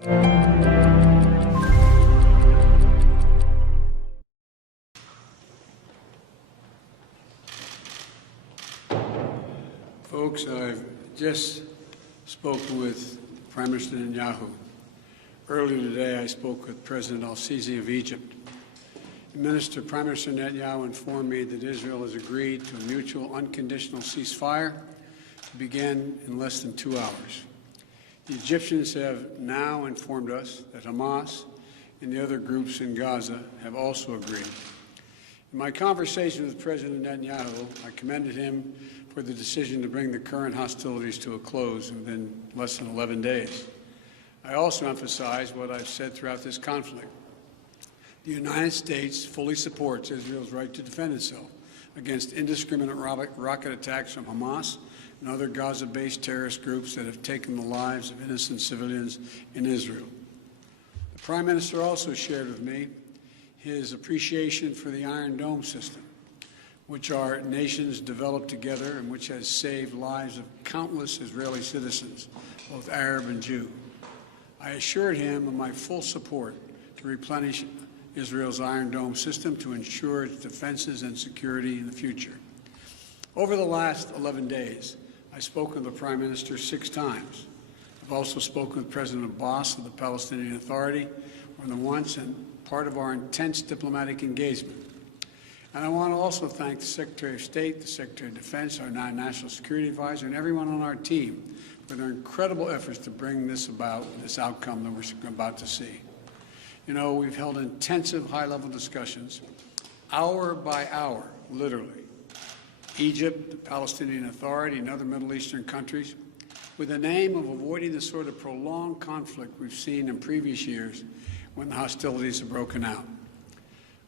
Folks, I've just spoken with Prime Minister Netanyahu. Earlier today, I spoke with President al-Sisi of Egypt. Prime Minister Netanyahu informed me that Israel has agreed to a mutual unconditional ceasefire to begin in less than 2 hours. The Egyptians have now informed us that Hamas and the other groups in Gaza have also agreed. In my conversation with President Netanyahu, I commended him for the decision to bring the current hostilities to a close within less than 11 days. I also emphasized what I've said throughout this conflict. The United States fully supports Israel's right to defend itself against indiscriminate rocket attacks from Hamas and other Gaza-based terrorist groups that have taken the lives of innocent civilians in Israel. The Prime Minister also shared with me his appreciation for the Iron Dome system, which our nations developed together and which has saved lives of countless Israeli citizens, both Arab and Jew. I assured him of my full support to replenish Israel's Iron Dome system to ensure its defenses and security in the future. Over the last 11 days, I've spoken with the Prime Minister 6 times. I've also spoken with President Abbas of the Palestinian Authority more than once, and part of our intense diplomatic engagement. And I want to also thank the Secretary of State, the Secretary of Defense, our National Security Advisor, and everyone on our team for their incredible efforts to bring this about, this outcome that we're about to see. You know, we've held intensive high-level discussions, hour by hour, literally. Egypt, the Palestinian Authority, and other Middle Eastern countries, with the aim of avoiding the sort of prolonged conflict we've seen in previous years when the hostilities have broken out.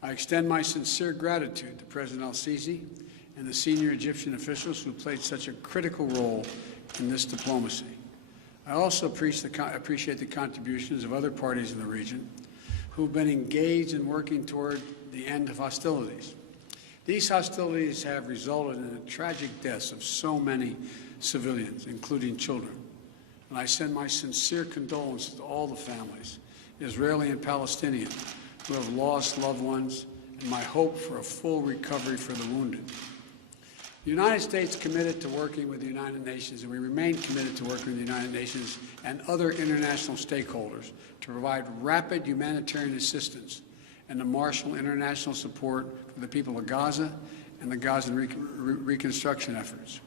I extend my sincere gratitude to President al-Sisi and the senior Egyptian officials who played such a critical role in this diplomacy. I also appreciate the contributions of other parties in the region who've been engaged in working toward the end of hostilities. These hostilities have resulted in the tragic deaths of so many civilians, including children. And I send my sincere condolences to all the families, Israeli and Palestinian, who have lost loved ones, and my hope for a full recovery for the wounded. The United States committed to working with the United Nations, and we remain committed to working with the United Nations and other international stakeholders to provide rapid humanitarian assistance and to marshal international support for the people of Gaza and the Gaza reconstruction efforts.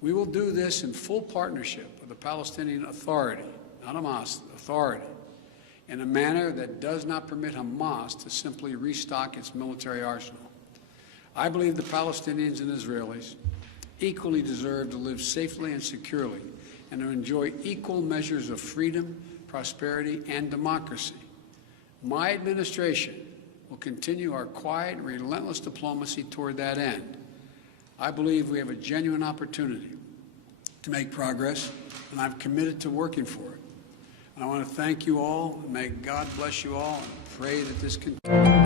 We will do this in full partnership with the Palestinian Authority, not Hamas, Authority, in a manner that does not permit Hamas to simply restock its military arsenal. I believe the Palestinians and Israelis equally deserve to live safely and securely and to enjoy equal measures of freedom, prosperity, and democracy. My administration will continue our quiet and relentless diplomacy toward that end. I believe we have a genuine opportunity to make progress, and I'm committed to working for it. And I want to thank you all, and may God bless you all, and pray that this continues.